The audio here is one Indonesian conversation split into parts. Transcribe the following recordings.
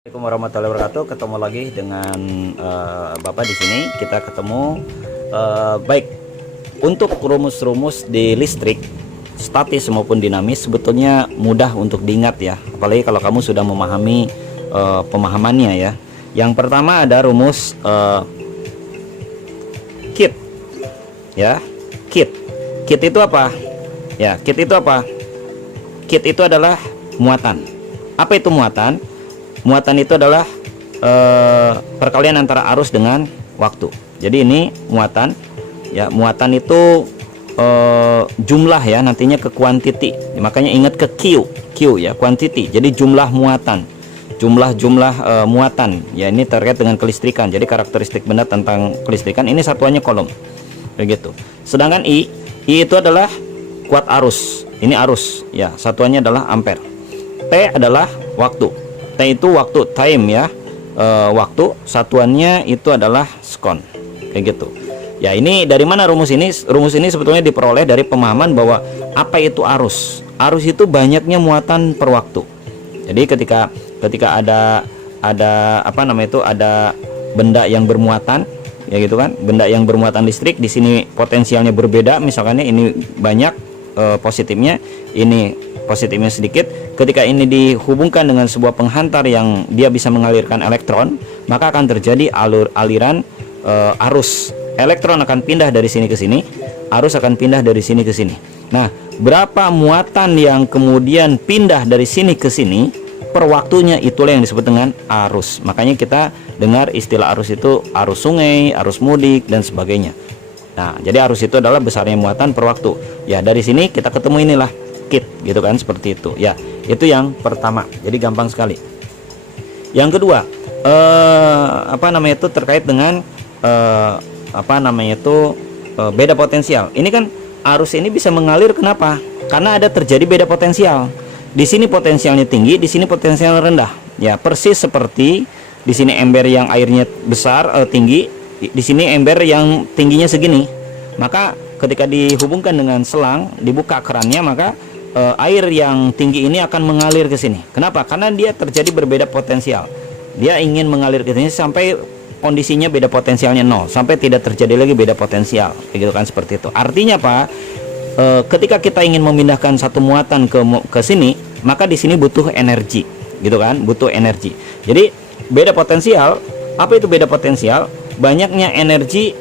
Assalamualaikum warahmatullahi wabarakatuh. Ketemu lagi dengan Bapak di sini. Kita ketemu baik untuk rumus-rumus di listrik statis maupun dinamis sebetulnya mudah untuk diingat ya. Apalagi kalau kamu sudah memahami pemahamannya ya. Yang pertama ada rumus kit ya. Kit. Kit itu apa? Ya, kit itu apa? Kit itu adalah muatan. Apa itu muatan? Muatan itu adalah perkalian antara arus dengan waktu. Jadi ini muatan ya. Muatan itu jumlah ya, nantinya ke quantity. Makanya ingat ke Q ya, quantity. Jadi jumlah muatan, jumlah muatan ya. Ini terkait dengan kelistrikan. Jadi karakteristik benda tentang kelistrikan ini satuannya kolom begitu. Sedangkan I itu adalah kuat arus. Ini arus ya, satuannya adalah ampere. T adalah waktu. T itu waktu, time ya, waktu, satuannya itu adalah sekon, kayak gitu. Ya, ini dari mana rumus ini? Rumus ini sebetulnya diperoleh dari pemahaman bahwa apa itu arus. Arus itu banyaknya muatan per waktu. Jadi ketika ada apa namanya itu, ada benda yang bermuatan, ya gitu kan, benda yang bermuatan listrik, di sini potensialnya berbeda, misalkannya ini banyak positifnya, ini positifnya sedikit. Ketika ini dihubungkan dengan sebuah penghantar yang dia bisa mengalirkan elektron, maka akan terjadi aliran arus. Elektron akan pindah dari sini ke sini, arus akan pindah dari sini ke sini. Nah, berapa muatan yang kemudian pindah dari sini ke sini per waktunya, itulah yang disebut dengan arus. Makanya kita dengar istilah arus itu arus sungai, arus mudik dan sebagainya. Nah, jadi arus itu adalah besarnya muatan per waktu. Ya, dari sini kita ketemu inilah kit gitu kan, seperti itu ya. Itu yang pertama, jadi gampang sekali. Yang kedua apa namanya itu, terkait dengan apa namanya itu beda potensial. Ini kan arus ini bisa mengalir, kenapa? Karena ada terjadi beda potensial. Di sini potensialnya tinggi, di sini potensialnya rendah ya, persis seperti di sini ember yang airnya besar tinggi, di sini ember yang tingginya segini. Maka ketika dihubungkan dengan selang, dibuka kerannya, maka air yang tinggi ini akan mengalir ke sini. Kenapa? Karena dia terjadi berbeda potensial. Dia ingin mengalir ke sini sampai kondisinya beda potensialnya 0, sampai tidak terjadi lagi beda potensial, begitu kan, seperti itu. Artinya apa? Ketika kita ingin memindahkan satu muatan ke sini, maka di sini butuh energi, gitu kan? Butuh energi. Jadi beda potensial. Apa itu beda potensial? Banyaknya energi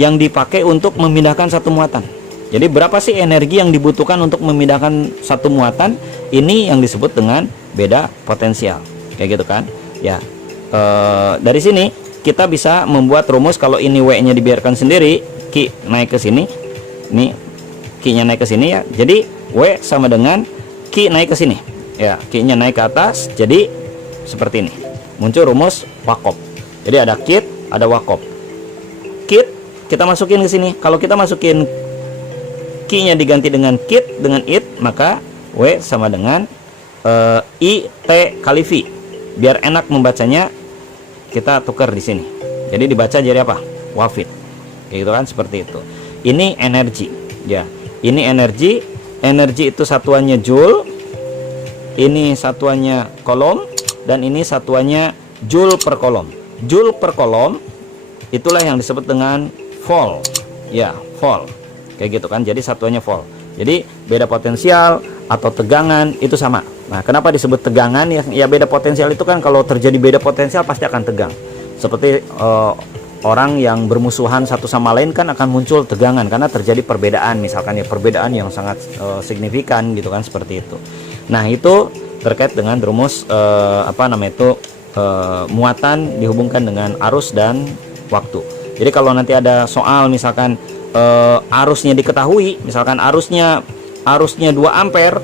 yang dipakai untuk memindahkan satu muatan. Jadi berapa sih energi yang dibutuhkan untuk memindahkan satu muatan? Ini yang disebut dengan beda potensial, kayak gitu kan ya. Dari sini kita bisa membuat rumus. Kalau ini W nya dibiarkan sendiri, Q naik ke sini, ini Q nya naik ke sini ya, jadi W sama dengan Q naik ke sini ya, Q nya naik ke atas, jadi seperti ini muncul rumus Wakop. Jadi ada kit, ada Wakop. Kit kita masukin ke sini. Kalau kita masukin Q-nya diganti dengan kit dengan it, maka W sama dengan I T kali V. Biar enak membacanya, kita tukar di sini. Jadi dibaca jadi apa? Wafit. Gitu kan, seperti itu. Ini energi ya. Ini energi. Energi itu satuannya joule. Ini satuannya kolom, dan ini satuannya joule per kolom. Joule per kolom itulah yang disebut dengan volt ya, volt. Kayak gitu kan, jadi satuannya volt. Jadi beda potensial atau tegangan itu sama. Nah, kenapa disebut tegangan ya? Ya, beda potensial itu kan kalau terjadi beda potensial pasti akan tegang. Seperti orang yang bermusuhan satu sama lain kan akan muncul tegangan karena terjadi perbedaan, misalkan ya, perbedaan yang sangat signifikan gitu kan, seperti itu. Nah, itu terkait dengan rumus apa namanya itu, muatan dihubungkan dengan arus dan waktu. Jadi kalau nanti ada soal misalkan arusnya diketahui, misalkan arusnya 2 ampere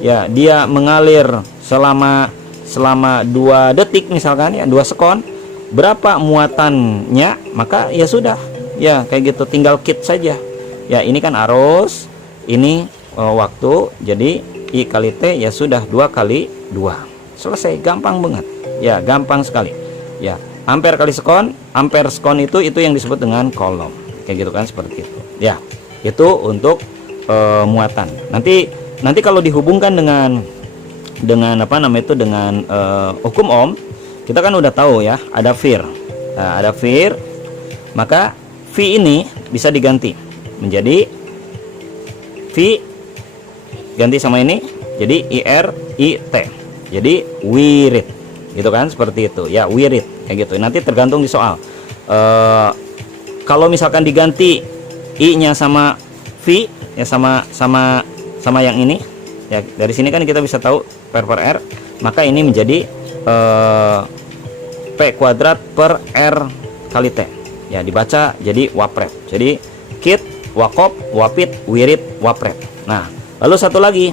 ya, dia mengalir selama 2 detik misalkan ya, 2 sekon, berapa muatannya, maka ya sudah ya, kayak gitu, tinggal kit saja ya. Ini kan arus, ini waktu, jadi I kali T ya sudah 2 kali 2, selesai, gampang banget ya, gampang sekali ya. Ampere kali sekon, ampere sekon itu yang disebut dengan kolom, kayak gitu kan, seperti itu ya. Itu untuk muatan. Nanti kalau dihubungkan dengan apa namanya itu, dengan hukum Ohm, kita kan udah tahu ya, ada fir. Nah, ada fir, maka fi ini bisa diganti menjadi fi ganti sama ini jadi IRIT. Jadi wirid. Gitu kan, seperti itu. Ya, wirid kayak gitu. Nanti tergantung di soal. Kalau misalkan diganti i-nya sama fi ya, sama yang ini. Ya, dari sini kan kita bisa tahu per R, maka ini menjadi P kuadrat per R kali T. Ya, dibaca jadi wapret. Jadi kit, wakop, wapit, wirid, wapret. Nah, lalu satu lagi